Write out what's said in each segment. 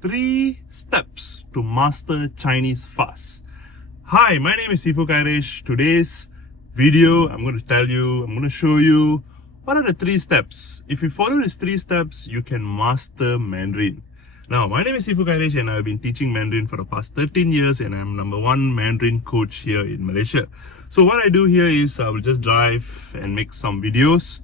3 steps to master Chinese fast. Hi, my name is Sifu Kairesh. Today's video, I'm going to show you what are the 3 steps. If you follow these 3 steps, you can master Mandarin. Now, my name is Sifu Kairesh and I've been teaching Mandarin for the past 13 years and I'm #1 Mandarin coach here in Malaysia. So what I do here is I will just drive and make some videos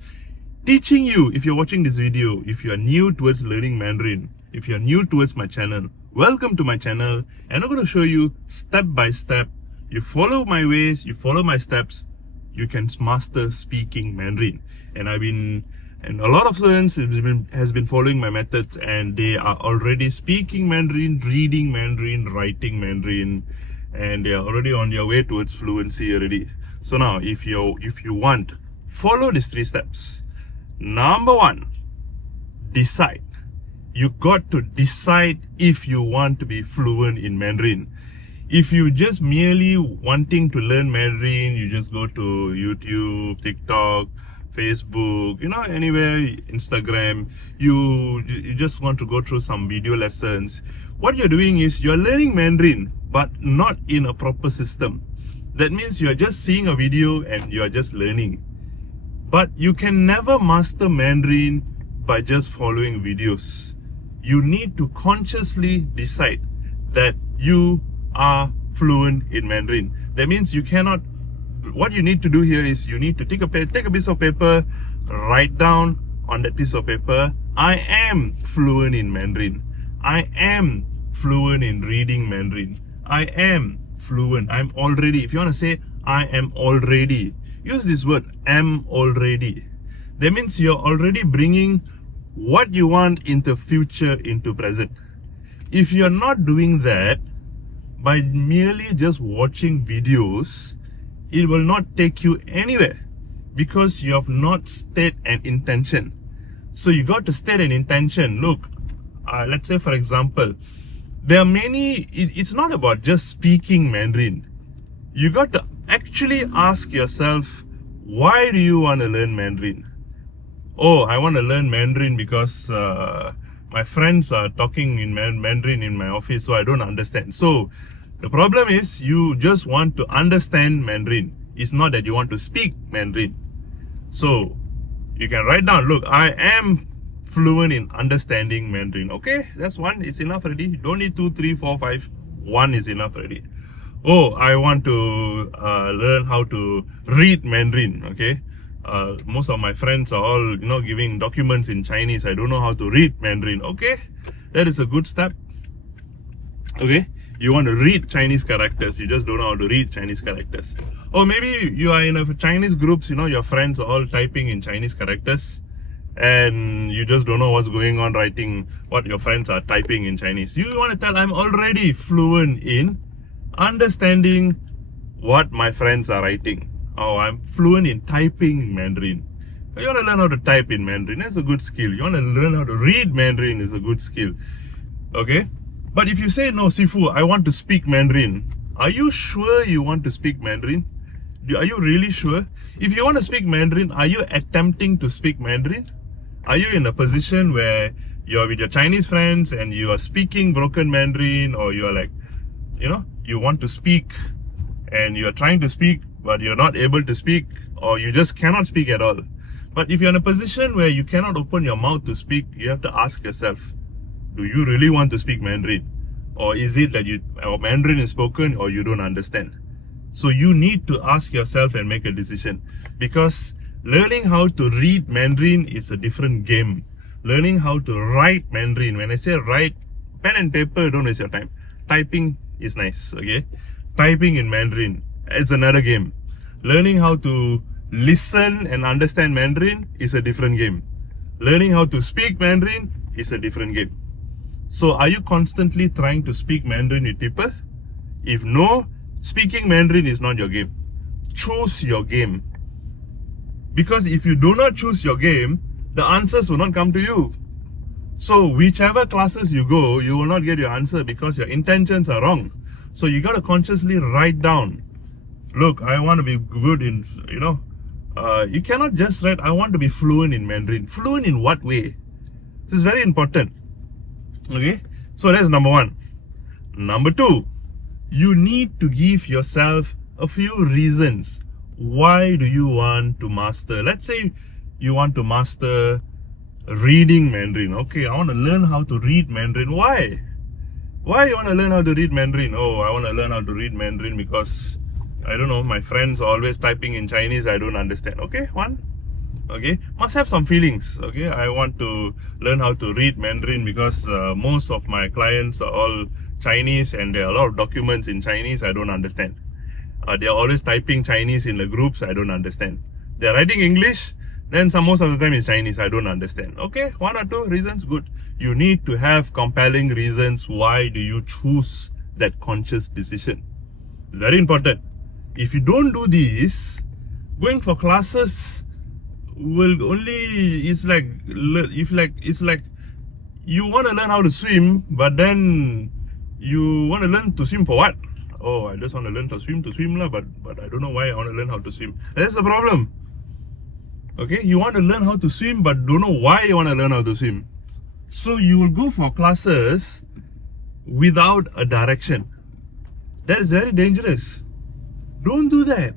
teaching you. If you're watching this video, if you're new towards learning Mandarin, if you're new towards my channel, welcome to my channel, and I'm going to show you step by step. You follow my ways, you follow my steps, you can master speaking Mandarin. And a lot of students has been following my methods, and they are already speaking Mandarin, reading Mandarin, writing Mandarin, and they are already on their way towards fluency already. So now, if you want, follow these 3 steps. Number 1, decide. You got to decide if you want to be fluent in Mandarin. If you just merely wanting to learn Mandarin, you just go to YouTube, TikTok, Facebook, anywhere, Instagram, you just want to go through some video lessons. What you're doing is you're learning Mandarin, but not in a proper system. That means you're just seeing a video and you're just learning. But you can never master Mandarin by just following videos. You need to consciously decide that you are fluent in Mandarin. That means you cannot. What you need to do here is you need to take a piece of paper, write down on that piece of paper, I am fluent in Mandarin. I am fluent in reading Mandarin. I am fluent. I'm already. If you want to say I am already, use this word, am already. That means you're already bringing what you want into future into present. If you're not doing that, by merely just watching videos, it will not take you anywhere because you have not stated an intention. So you got to state an intention. Look, let's say for example, there are many, it's not about just speaking Mandarin. You got to actually ask yourself, why do you want to learn Mandarin? Oh, I want to learn Mandarin because my friends are talking in Mandarin in my office, so I don't understand. So the problem is you just want to understand Mandarin. It's not that you want to speak Mandarin. So you can write down, look, I am fluent in understanding Mandarin. Okay, that's 1 is enough already. You don't need 2, 3, 4, 5. 1 is enough already. Oh, I want to learn how to read Mandarin. Okay. Most of my friends are all, giving documents in Chinese. I don't know how to read Mandarin. Okay, that is a good step. Okay, you want to read Chinese characters. You just don't know how to read Chinese characters. Or maybe you are in a Chinese groups. Your friends are all typing in Chinese characters, and you just don't know what's going on writing what your friends are typing in Chinese. You want to tell, I'm already fluent in understanding what my friends are writing. Oh, I'm fluent in typing Mandarin. You want to learn how to type in Mandarin, that's a good skill. You want to learn how to read Mandarin, is a good skill. Okay? But if you say, no, Sifu, I want to speak Mandarin, are you sure you want to speak Mandarin? Are you really sure? If you want to speak Mandarin, are you attempting to speak Mandarin? Are you in a position where you're with your Chinese friends and you are speaking broken Mandarin, or you're like, you want to speak and you're trying to speak but you're not able to speak, or you just cannot speak at all? But if you're in a position where you cannot open your mouth to speak, you have to ask yourself, do you really want to speak Mandarin? Or is it that Mandarin is spoken or you don't understand? So you need to ask yourself and make a decision, because learning how to read Mandarin is a different game. Learning how to write Mandarin, when I say write, pen and paper, don't waste your time. Typing is nice, okay? Typing in Mandarin, it's another game. Learning how to listen and understand Mandarin is a different game. Learning how to speak Mandarin is a different game. So are you constantly trying to speak Mandarin with people? If no, speaking Mandarin is not your game. Choose your game. Because if you do not choose your game, the answers will not come to you. So whichever classes you go, you will not get your answer because your intentions are wrong. So you got to consciously write down, look, I want to be good in, you cannot just write, I want to be fluent in Mandarin. Fluent in what way? This is very important. Okay? So that's number one. Number two, you need to give yourself a few reasons. Why do you want to master? Let's say you want to master reading Mandarin. Okay, I want to learn how to read Mandarin. Why? Why you want to learn how to read Mandarin? Oh, I want to learn how to read Mandarin because, I don't know, my friends are always typing in Chinese, I don't understand. Okay, one. Okay, must have some feelings. Okay, I want to learn how to read Mandarin because most of my clients are all Chinese and there are a lot of documents in Chinese I don't understand. They are always typing Chinese in the groups I don't understand. They are writing English, then most of the time is Chinese I don't understand. Okay, one or two reasons, good. You need to have compelling reasons. Why do you choose that conscious decision? Very important. If you don't do this, going for classes will only, it's like you want to learn how to swim, but then you want to learn to swim for what? Oh, I just want to learn to swim lah, but I don't know why I want to learn how to swim. That's the problem. Okay, you want to learn how to swim, but don't know why you want to learn how to swim. So you will go for classes without a direction. That is very dangerous. Don't do that.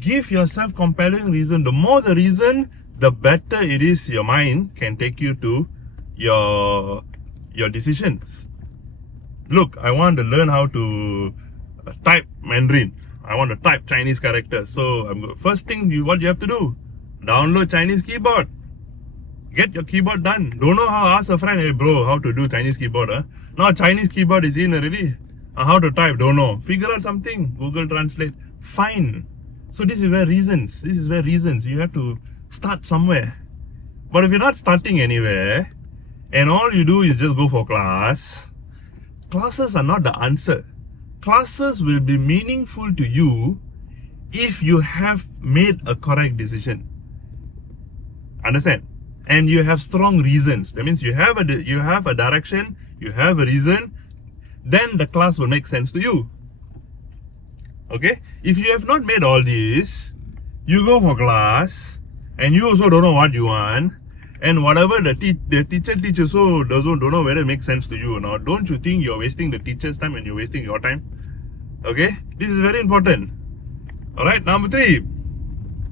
Give yourself compelling reason. The more the reason, the better it is your mind can take you to your decisions. Look, I want to learn how to type Mandarin. I want to type Chinese characters. So first thing, what you have to do, download Chinese keyboard. Get your keyboard done. Don't know how, ask a friend, hey bro, how to do Chinese keyboard? Now Chinese keyboard is in already. How to type, don't know. Figure out something. Google Translate. Fine. So this is where reasons. You have to start somewhere. But if you're not starting anywhere, and all you do is just go for class, classes are not the answer. Classes will be meaningful to you if you have made a correct decision. Understand? And you have strong reasons. That means you have a direction, you have a reason, then the class will make sense to you. Okay? If you have not made all these, you go for class, and you also don't know what you want, and whatever the teacher teaches, so don't know whether it makes sense to you or not. Don't you think you're wasting the teacher's time and you're wasting your time? Okay? This is very important. Alright, number 3.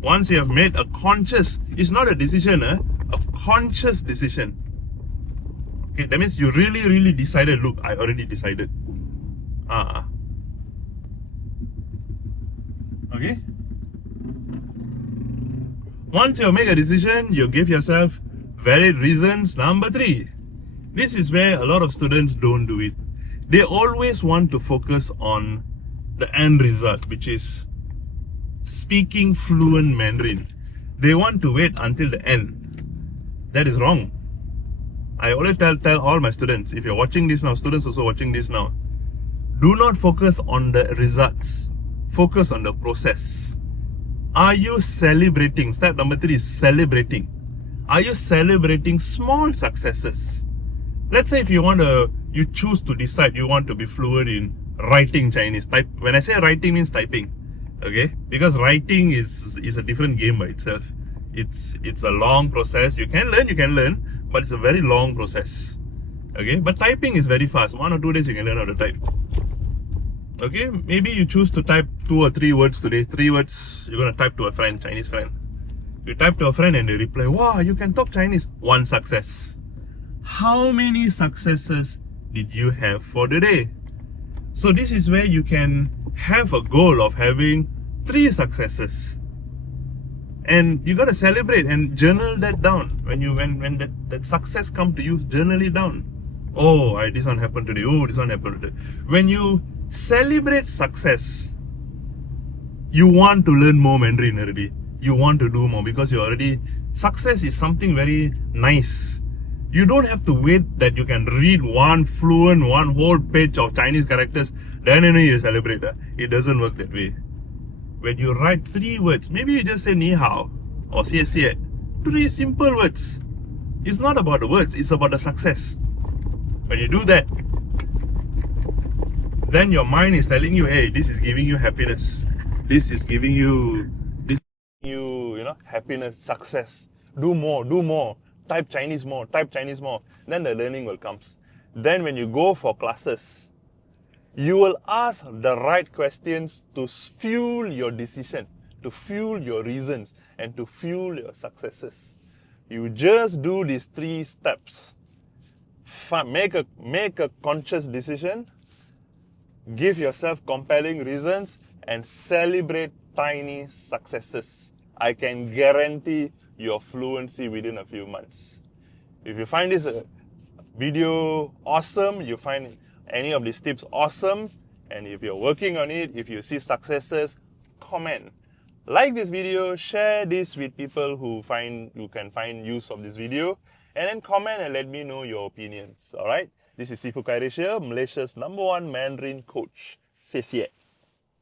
Once you have made a conscious, it's not a decision, a conscious decision. Okay, that means you really decided, look, I already decided. Okay? Once you make a decision, you give yourself valid reasons. Number 3. This is where a lot of students don't do it. They always want to focus on the end result, which is speaking fluent Mandarin. They want to wait until the end. That is wrong. I always tell all my students, if you're watching this now, students also watching this now, do not focus on the results. Focus on the process. Are you celebrating? Step number 3 is celebrating. Are you celebrating small successes? Let's say if you choose to decide you want to be fluent in writing Chinese. When I say writing means typing. Okay? Because writing is a different game by itself. It's a long process. You can learn, but it's a very long process. Okay? But typing is very fast. 1 or 2 days you can learn how to type. Okay? Maybe you choose to type 2 or 3 words today. 3 words you're going to type to a friend, Chinese friend. You type to a friend and they reply, wow, you can talk Chinese. 1 success. How many successes did you have for the day? So this is where you can have a goal of having 3 successes. And you got to celebrate and journal that down. When that success come to you, journal it down. Oh, this one happened today. Oh, this one happened today. When you celebrate success, you want to learn more Mandarin already. You want to do more because success is something very nice. You don't have to wait that you can read one whole page of Chinese characters, then you celebrate. It doesn't work that way. When you write 3 words, maybe you just say ni hao or xie. 3 simple words. It's not about the words, it's about the success. When you do that, then your mind is telling you, hey, this is giving you happiness. This is giving you happiness, success. Do more. Type Chinese more. Then the learning will come. Then when you go for classes, you will ask the right questions to fuel your decision, to fuel your reasons, and to fuel your successes. You just do these 3 steps. Make a conscious decision, give yourself compelling reasons, and celebrate tiny successes. I can guarantee your fluency within a few months. If you find this video awesome, you find any of these tips awesome, and if you're working on it, if you see successes, comment. Like this video, share this with people who can find use of this video, and then comment and let me know your opinions. Alright? This is Sifu Kairesh here, Malaysia's #1 Mandarin coach. 谢谢.